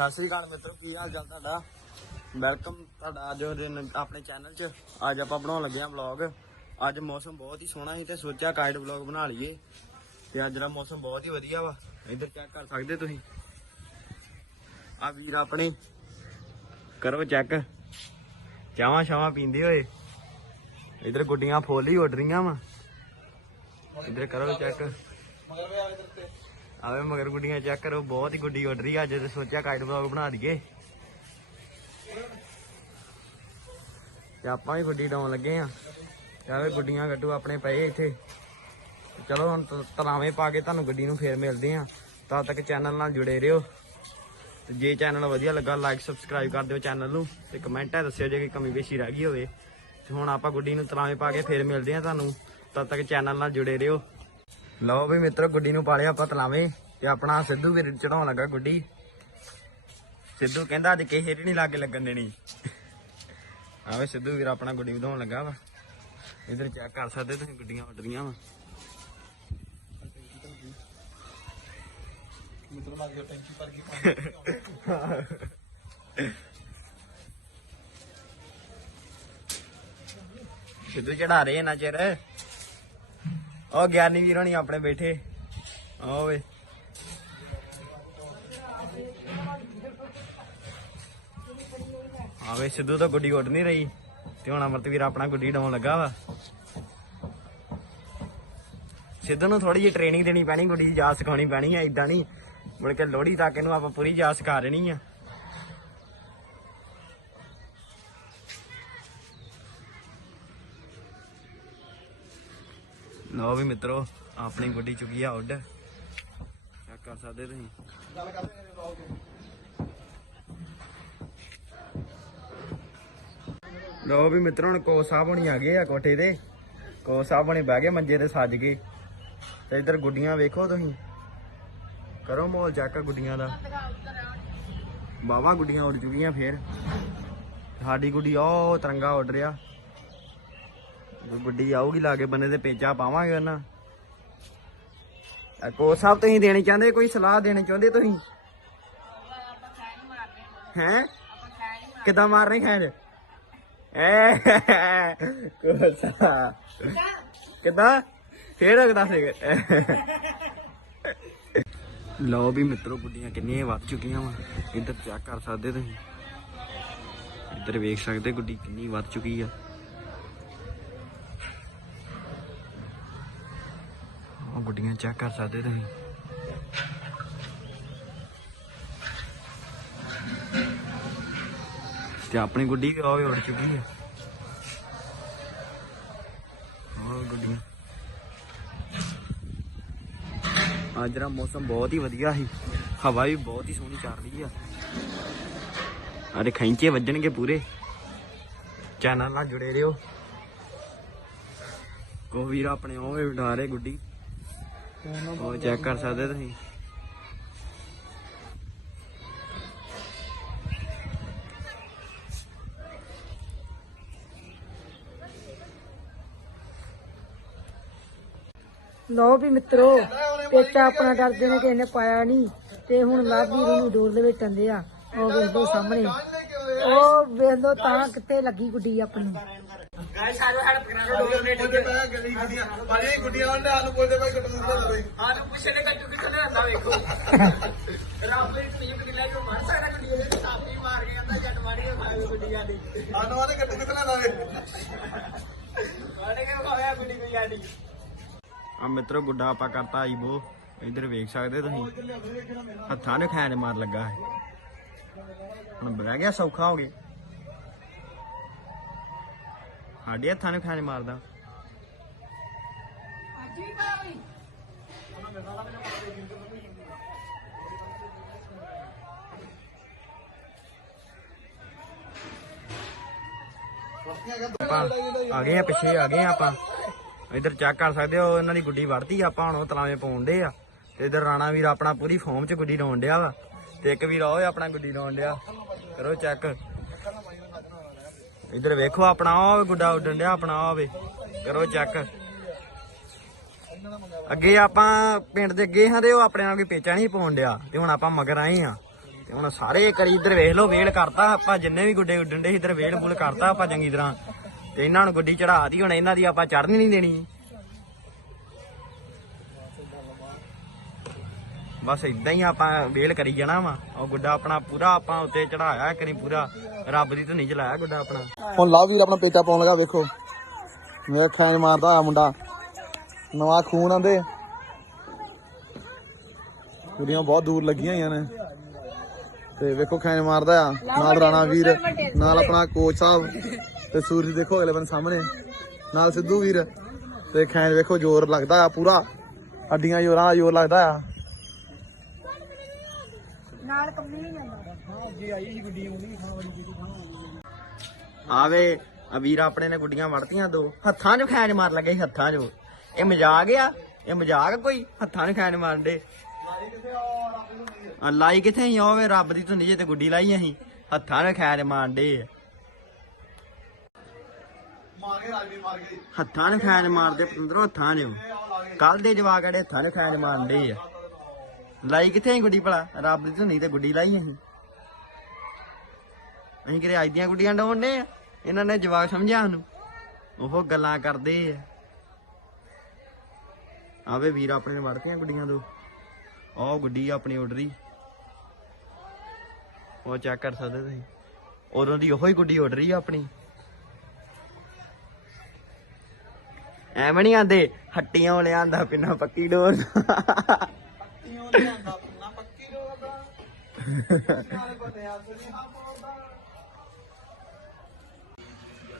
ਸਤਿ ਸ੍ਰੀ ਅਕਾਲ ਮਿੱਤਰੋ, ਕੀ ਹਾਲ ਚਾਲ ਤੁਹਾਡਾ? ਵੈਲਕਮ ਤੁਹਾਡਾ ਅੱਜ ਦੇ ਆਪਣੇ ਚੈਨਲ 'ਚ। ਅੱਜ ਆਪਾਂ ਬਣਾਉਣ ਲੱਗੇ ਆਂ ਵਲੌਗ ਅੱਜ ਮੌਸਮ ਬਹੁਤ ਹੀ ਸੋਹਣਾ ਸੀ ਤੇ ਸੋਚਿਆ ਕਾਈਟ ਵਲੌਗ ਬਣਾ ਲਈਏ। ਤੇ ਅੱਜ ਦਾ ਮੌਸਮ ਬਹੁਤ ਹੀ ਵਧੀਆ ਵਾ। ਇੱਧਰ ਚੈੱਕ ਕਰ ਸਕਦੇ ਤੁਸੀਂ? ਆ ਵੀਰ ਆਪਣੇ। ਕਰੋ ਚੈੱਕ ਚਾਵਾਂ ਛਾਵਾਂ ਪੀਂਦੇ ਹੋਏ। ਇੱਧਰ ਗੁੱਡੀਆਂ ਫੁੱਲ ਹੀ ਉੱਡ ਰਹੀਆਂ ਵਾ। ਇੱਧਰ ਕਰੋ ਚੈੱਕ ਆਵੇ ਮਗਰ ਗੁੱਡੀਆਂ ਚੈੱਕ ਕਰੋ, ਬਹੁਤ ਹੀ ਗੁੱਡੀ ਉੱਡ ਰਹੀ ਆ, ਅੱਜ ਤੇ ਸੋਚਿਆ ਕਾਈਟ ਵਲੌਗ ਬਣਾ ਦਈਏ ਤੇ ਆਪਾਂ ਵੀ ਗੁੱਡੀ ਡਾਉਣ ਲੱਗੇ ਆ। ਆਵੇ ਗੁੱਡੀਆਂ ਗੱਡੂ ਆਪਣੇ ਪਏ ਇੱਥੇ। ਚਲੋ ਹੁਣ ਤਲਾਵੇਂ ਪਾ ਕੇ ਤੁਹਾਨੂੰ ਗੱਡੀ ਨੂੰ ਫੇਰ ਮਿਲਦੇ ਆ। ਤਦ ਤੱਕ ਚੈਨਲ ਨਾਲ ਜੁੜੇ ਰਹੋ। ਤੇ ਜੇ ਚੈਨਲ ਵਧੀਆ ਲੱਗਾ ਲਾਈਕ ਸਬਸਕ੍ਰਾਈਬ ਕਰ ਦਿਓ ਚੈਨਲ ਨੂੰ। ਤੇ ਕਮੈਂਟ ਹੈ ਦੱਸਿਓ ਜੇ ਕੋਈ ਕਮੀ ਪੇਸ਼ੀ ਰਹਿ ਗਈ ਹੋਵੇ। ਤੇ ਹੁਣ ਆਪਾਂ ਗੁੱਡੀ ਨੂੰ ਤਲਾਵੇਂ ਪਾ ਕੇ ਫੇਰ ਮਿਲਦੇ ਆ ਤੁਹਾਨੂੰ। ਤਦ ਤੱਕ ਚੈਨਲ ਨਾਲ ਜੁੜੇ ਰਹੋ। ਲਓ ਵੀ ਮਿੱਤਰੋ ਗੁੱਡੀ ਨੂੰ ਪਾਲਿਆ ਆਪਾਂ ਤਲਾਵੇਂ ਤੇ ਆਪਣਾ ਸਿੱਧੂ ਵੀਰ ਚੜਾਉਣ ਲੱਗਾ ਗੁੱਡੀ। ਸਿੱਧੂ ਕਹਿੰਦਾ ਅੱਜ ਕਿਸੇ ਦੀ ਨਹੀਂ ਲਾਗੇ ਲੱਗਣ ਦੇਣੀ। ਆਵੇ ਸਿੱਧੂ ਵੀਰ ਆਪਣਾ ਗੁੱਡੀ ਵਧਾਉਣ ਲੱਗਾ ਵਾ। ਇਧਰ ਚੈੱਕ ਕਰ ਸਕਦੇ ਤੁਸੀਂ ਗੁੱਡੀਆਂ ਉੱਡਦੀਆਂ ਵਾ। ਮਿੱਤਰ ਲੱਗ ਗਿਆ ਟੈਂਕੀ ਭਰ ਗਈ ਸਿੱਧੂ ਚੜਾ ਰਹੇ ਨਾ ਚਿਰ। ਉਹ ਗਿਆਨੀ ਵੀਰ ਹੋਣੀ ਆਪਣੇ ਬੈਠੇ। ਓਏ। ਆਵੇ ਸਿੱਧੂ ਤਾਂ ਗੁੱਡੀ ਉੱਡ ਨਹੀਂ ਰਹੀ। ਤੇ ਹੁਣ ਅਮਰਤ ਵੀਰ ਆਪਣਾ ਗੁੱਡੀ ਡਾਉਣ ਲੱਗਾ ਵਾ। ਸਿੱਧੂ ਨੂੰ ਥੋੜੀ ਜਿਹੀ ਟ੍ਰੇਨਿੰਗ ਦੇਣੀ ਪੈਣੀ, ਗੁੱਡੀ ਦੀ ਜਾਚ ਸਿਖਾਉਣੀ ਪੈਣੀ ਆ ਇਦਾਂ ਨਹੀਂ। ਮੁੜ ਕੇ ਲੋਹੜੀ ਤੱਕ ਇਹਨੂੰ ਆਪਾਂ ਪੂਰੀ ਜਾਚ ਸਿਖਾ ਦੇਣੀ ਆ। ਲਓ ਵੀ ਮਿੱਤਰੋ ਆਪਣੀ ਗੁੱਡੀ ਚੁੱਕੀ ਆ ਉੱਡ। ਚੈੱਕ ਕਰ ਸਕਦੇ ਤੁਸੀਂ? ਗੱਲ ਕਰਦੇ ਨੇ ਲਓ ਵੀ ਮਿੱਤਰੋ ਹੁਣ ਕੋ ਸਾਹਿਬ ਹੁਣੀ ਆ ਗਏ ਆ ਕੋਠੇ ਤੇ। ਕੋ ਸਾਹਿਬ ਹੁਣੀ ਬਹਿ ਗਏ ਮੰਜੇ ਤੇ ਸੱਜ ਗਏ ਤੇ ਇੱਧਰ ਗੁੱਡੀਆਂ ਵੇਖੋ ਤੁਸੀਂ। ਕਰੋ ਮਾਹੌਲ ਚੈੱਕ ਗੁੱਡੀਆਂ ਦਾ। ਬਾਵਾ ਗੁੱਡੀਆਂ ਉੱਡ ਚੁੱਕੀਆਂ ਫੇਰ। ਸਾਡੀ ਗੁੱਡੀ ਉਹ ਤਿਰੰਗਾ ਉੱਡ ਰਿਹਾ। ਜੋ ਗੁੱਡੀ ਆਊਗੀ ਲਾਗੇ ਬੰਨੇ ਤੇ ਪੇਚਾ ਪਾਵਾਂਗੇ ਉਹਨਾਂ। ਆ ਸਾਹਿਬ ਤੁਸੀਂ ਦੇਣੀ ਚਾਹੁੰਦੇ, ਕੋਈ ਸਲਾਹ ਦੇਣੀ ਚਾਹੁੰਦੇ ਤੁਸੀਂ? ਹੈ? ਕਿਦਾਂ ਮਾਰਨੇ ਖੈਰ? ਐ ਕੋਸਾ ਕਿਦਾਂ? ਫੇਰ ਰਗਦਾ ਸੀ ਲਓ ਵੀ ਮਿੱਤਰੋ ਗੁੱਡੀਆਂ ਕਿੰਨੀਆਂ ਵੱਧ ਚੁੱਕੀਆਂ ਵਾ। ਇੱਧਰ ਚੈੱਕ ਕਰ ਸਕਦੇ ਤੁਸੀਂ? ਇੱਧਰ ਵੇਖ ਸਕਦੇ, ਗੁੱਡੀ ਕਿੰਨੀ ਵੱਧ ਚੁੱਕੀ ਆ। ਗੁੱਡੀਆਂ ਚੈੱਕ ਕਰ ਸਕਦੇ ਤੁਸੀਂ। ਤੇ ਆਪਣੀ ਗੁੱਡੀ ਵੀ ਆਵੇ ਉੱਡ ਚੁੱਕੀ ਹੈ ਹੋਰ ਗੁੱਡੀਆਂ। ਅੱਜ ਦਾ ਮੌਸਮ ਬਹੁਤ ਹੀ ਵਧੀਆ ਸੀ। ਹਵਾ ਵੀ ਬਹੁਤ ਹੀ ਸੋਹਣੀ ਚੱਲ ਰਹੀ ਆ। ਅਰੇ ਖੈਂਚੇ ਵੱਜਣਗੇ ਪੂਰੇ। ਚੈਨਲ ਨਾਲ ਜੁੜੇ ਰਹੋ। ਕੋ ਵੀਰ ਆਪਣੇ ਉਹ ਵੀ ਉਡਾ ਰਹੇ ਗੁੱਡੀ। ਉਹ ਚੈੱਕ ਕਰ ਸਕਦੇ ਤੁਸੀਂ? ਲਓ ਵੀ ਮਿੱਤਰੋ, ਪੇਚਾ ਆਪਣਾ ਡਰਦੇ ਨੇ ਕਿਸੇ ਨੇ ਪਾਇਆ ਨਹੀਂ, ਤੇ ਹੁਣ ਲੱਭ ਵੀਰ ਨੂੰ ਡੋਰ ਦੇ ਵਿੱਚ ਟੰਦੇ ਆ। ਉਹ ਵੇਖ ਸਾਹਮਣੇ। ਉਹ ਵੇਖ ਲਓ ਤਾਂ ਕਿੱਥੇ ਲੱਗੀ ਗੁੱਡੀ ਆਪਣੀ। ਉਹਦੇ ਪੈ ਗਲੀ ਗੁੱਡੀਆਂ ਭਾਜੀ ਗੁੱਡੀਆਂ ਵਾਲੇ ਸਾਨੂੰ ਬੋਲਦੇ ਭਾਈ ਗੱਟੂ ਦਿੱਤਾ ਲਾਵੇ ਆਨੂੰ ਪਿੱਛੇ ਨੇ ਕੱਟੂ ਕਿੱਥੇ ਲਿਆਂਦਾ ਵੇਖੋ। ਰੱਬ ਨੇ ਤੁਸੀਂ ਕਿੱਥੇ ਲੈ ਕੇ ਮਾਰ ਸਕਦਾ ਗੱਡੀ ਦੇ ਸਾਪੀ ਮਾਰ ਕੇ ਕਹਿੰਦਾ ਜੱਟ ਮਾਰੀ ਖਾਏ ਗੁੱਡੀਆਂ ਦੀ। ਸਾਨੂੰ ਆਦੇ ਗੱਟੂ ਕਿੱਥੇ ਲਾਵੇ? ਮਾਰੇ ਕੇ ਖਾਇਆ ਗੁੱਡੀ ਕੋਈ ਆਦੀ ਆ ਮਿੱਤਰੋ ਗੁੱਡਾ ਆਪਾਂ ਕਰਤਾ ਆਈ ਬੋ। ਇੱਧਰ ਵੇਖ ਸਕਦੇ ਤੁਸੀਂ। ਹੱਥਾਂ ਨੇ ਖੈਨ ਮਾਰ ਲੱਗਾ ਹੈ ਹੁਣ ਬਹਿ ਗਿਆ ਸੌਖਾ ਹੋ ਗਿਆ। ਸਾਡੇ ਹੱਥਾਂ ਨੂੰ ਖੈਨ ਮਾਰਦਾ। ਆਪਾਂ ਆ ਗਏ ਆ ਪਿੱਛੇ, ਆ ਗਏ ਆ ਆਪਾਂ। ਇੱਧਰ ਚੈੱਕ ਕਰ ਸਕਦੇ ਹੋ, ਇਹਨਾਂ ਦੀ ਗੁੱਡੀ ਵੜਦੀ ਆ, ਆਪਾਂ ਹੁਣ ਉਹ ਤਲਾਵੇਂ ਪਾਉਂਦੇ ਆ। ਤੇ ਇੱਧਰ ਰਾਣਾ ਵੀਰ ਆਪਣਾ ਪੂਰੀ ਫਾਰਮ 'ਚ ਗੁੱਡੀ ਲਾਉਣ ਡਿਆ ਵਾ। ਤੇ ਇੱਕ ਵੀਰ ਆਓ ਆਪਣਾ ਗੁੱਡੀ ਲਾਉਣ ਡਿਆ। ਕਰੋ ਚੈੱਕ ਇੱਧਰ ਵੇਖੋ, ਆਪਣਾ ਉਹ ਗੁੱਡਾ ਉੱਡਣ ਡਿਆ, ਆਪਣਾ ਉਹ ਵੇ। ਕਰੋ ਚੈੱਕ ਅੱਗੇ ਆਪਾਂ ਪਿੰਡ ਦੇ ਅੱਗੇ ਹਾਂ ਤੇ ਉਹ ਆਪਣੇ ਨਾਲ ਕੋਈ ਪੇਚਾ ਨਹੀਂ ਪਾਉਣ ਡਿਆ। ਤੇ ਹੁਣ ਆਪਾਂ ਮਗਰ ਆਏ ਆ ਤੇ ਹੁਣ ਸਾਰੇ ਕਰੀ ਇੱਧਰ ਵੇਖ ਲਓ, ਵੇਲ ਕਰਤਾ। ਆਪਾਂ ਜਿੰਨੇ ਵੀ ਗੁੱਡੇ ਉੱਡਣ ਦੇ ਇੱਧਰ ਵੇਲ ਬੁਲ ਕਰਤਾ ਆਪਾਂ ਚੰਗੀ ਤਰ੍ਹਾਂ। ਤੇ ਇਹਨਾਂ ਨੂੰ ਗੁੱਡੀ ਚੜਾ ਦੀ ਹੁਣ ਇਹਨਾਂ ਦੀ ਆਪਾਂ ਚੜ੍ਹਨੀ ਨਹੀਂ ਦੇਣੀ। ਬਸ ਇਦਾਂ ਹੀ ਆਪਾਂ ਵੇਲ ਕਰੀ ਜਾਣਾ ਵਾ। ਉਹ ਗੁੱਡਾ ਆਪਣਾ ਪੂਰਾ ਆਪਾਂ ਉੱਤੇ ਚੜਾਇਆ ਕਰੀ ਪੂਰਾ। ਰੱਬ ਦੀ ਧੁਨੀ ਚਲਾਇਆ ਗੁੱਡਾ ਆਪਣਾ। ਹੁਣ ਲਵ ਵੀਰ ਆਪਣਾ ਪੇਚਾ ਪਾਉਣ ਲੱਗਾ ਵੇਖੋ। ਮੇਰਾ ਖੈਨ ਮਾਰਦਾ ਆ ਮੁੰਡਾ। ਨਵਾਂ ਖੂਨ ਆਂਦੇ। ਕੁੜੀਆਂ ਬਹੁਤ ਦੂਰ ਲੱਗੀਆਂ ਹੋਈਆਂ ਨੇ। ਤੇ ਵੇਖੋ ਖੈਨ ਮਾਰਦਾ ਆ। ਨਾਲ ਰਾਣਾ ਵੀਰ ਨਾਲ ਆਪਣਾ ਕੋਚ ਸਾਹਿਬ। ਤੇ ਸੂਰਜ ਦੇਖੋ ਅਗਲੇ ਬੰਦੇ ਸਾਹਮਣੇ। ਨਾਲ ਸਿੱਧੂ ਵੀਰ। ਤੇ ਖੈਨ ਵੇਖੋ ਜ਼ੋਰ ਲੱਗਦਾ ਆ ਪੂਰਾ। ਹੱਡੀਆਂ ਜ਼ੋਰਾਂ ਦਾ ਜ਼ੋਰ ਲੱਗਦਾ ਆ। ਨਾਲ ਕੰਮੀ ਨਹੀਂ ਜਾਂਦਾ। ਆਵੇ ਆ ਵੀਰ ਆਪਣੇ ਨੇ ਗੁੱਡੀਆਂ ਵੜਤੀਆਂ ਦੋ। ਹੱਥਾਂ 'ਚ ਖੈਨ ਮਾਰ ਲੱਗੇ ਹੱਥਾਂ 'ਚ। ਇਹ ਮਜ਼ਾਕ ਆ? ਇਹ ਮਜ਼ਾਕ ਕੋਈ? ਹੱਥਾਂ 'ਚ ਖੈਨ ਮਾਰਦੇ ਆ? ਲਾਈ ਕਿੱਥੇ ਹੀ ਆਵੇ ਰੱਬ ਦੀ ਧੁੰਦੀ ਜੇ ਤੇ ਗੁੱਡੀ ਲਾਈ ਅਸੀਂ। ਹੱਥਾਂ 'ਚ ਖੈਨ ਮਾਰਦੇ ਹੱਥਾਂ 'ਚ ਖੈਨ ਮਾਰਦੇ ਪੰਦਰੋਂ ਹੱਥਾਂ 'ਚ। ਕੱਲ ਦੇ ਜਵਾਕ ਜਿਹੜੇ ਹੱਥਾਂ 'ਚ ਖੈਨ ਮਾਰਦੇ ਆ। ਲਾਈ ਕਿੱਥੇ ਹੀ ਗੁੱਡੀ ਭਲਾ? ਰੱਬ ਦੀ ਧੁੰਦੀ ਤੇ ਗੁੱਡੀ ਲਾਈ ਅਸੀਂ। ਅਸੀਂ ਕਿਹੜੇ ਅੱਜ ਦੀਆਂ ਗੁੱਡੀਆਂ ਡਾਉਣੇ ਆ? ਇਹਨਾਂ ਨੇ ਜਵਾਬ ਸਮਝਿਆ ਸਾਨੂੰ? ਉਹ ਗੱਲਾਂ ਕਰਦੇ ਆ। ਆਵੇ ਵੀਰ ਆਪਣੇ ਨੇ ਵੜਤੀਆਂ ਗੁੱਡੀਆਂ ਦੋ ਆਹ ਗੁੱਡੀ ਆਪਣੀ ਆਰਡਰੀ ਉਹ ਚੈੱਕ ਕਰ ਸਕਦੇ ਤੁਸੀਂ। ਉਦੋਂ ਦੀ ਉਹੀ ਗੁੱਡੀ ਉੱਡ ਰਹੀ ਆ ਆਪਣੀ। ਐਵੇਂ ਨਹੀਂ ਆਂਦੇ, ਹੱਟੀਆਂ ਉਹ ਲਿਆਂਦਾ ਪਿੰਨਾ ਪੱਕੀ ਡੋਰ।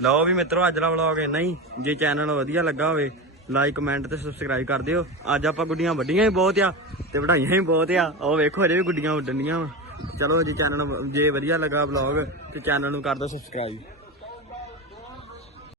ਲਓ ਵੀ ਮਿੱਤਰੋ, ਅੱਜ ਦਾ ਵਲੌਗ ਇੰਨਾ ਹੀ। ਜੇ ਚੈਨਲ ਵਧੀਆ ਲੱਗਾ ਹੋਵੇ ਲਾਈਕ ਕਮੈਂਟ ਤੇ ਸਬਸਕ੍ਰਾਈਬ ਕਰ ਦਿਓ। ਅੱਜ ਆਪਾਂ ਗੁੱਡੀਆਂ ਵੱਡੀਆਂ ਵੀ ਬਹੁਤ ਆ ਤੇ ਵਢਾਈਆਂ ਵੀ ਬਹੁਤ ਆ। ਉਹ ਵੇਖੋ ਅਜੇ ਵੀ ਗੁੱਡੀਆਂ ਉੱਡਣੀਆਂ ਵਾ। ਚਲੋ ਜੇ ਚੈਨਲ ਜੇ ਵਧੀਆ ਲੱਗਾ ਵਲੌਗ ਤੇ ਚੈਨਲ ਨੂੰ ਕਰ ਦਿਓ ਸਬਸਕ੍ਰਾਈਬ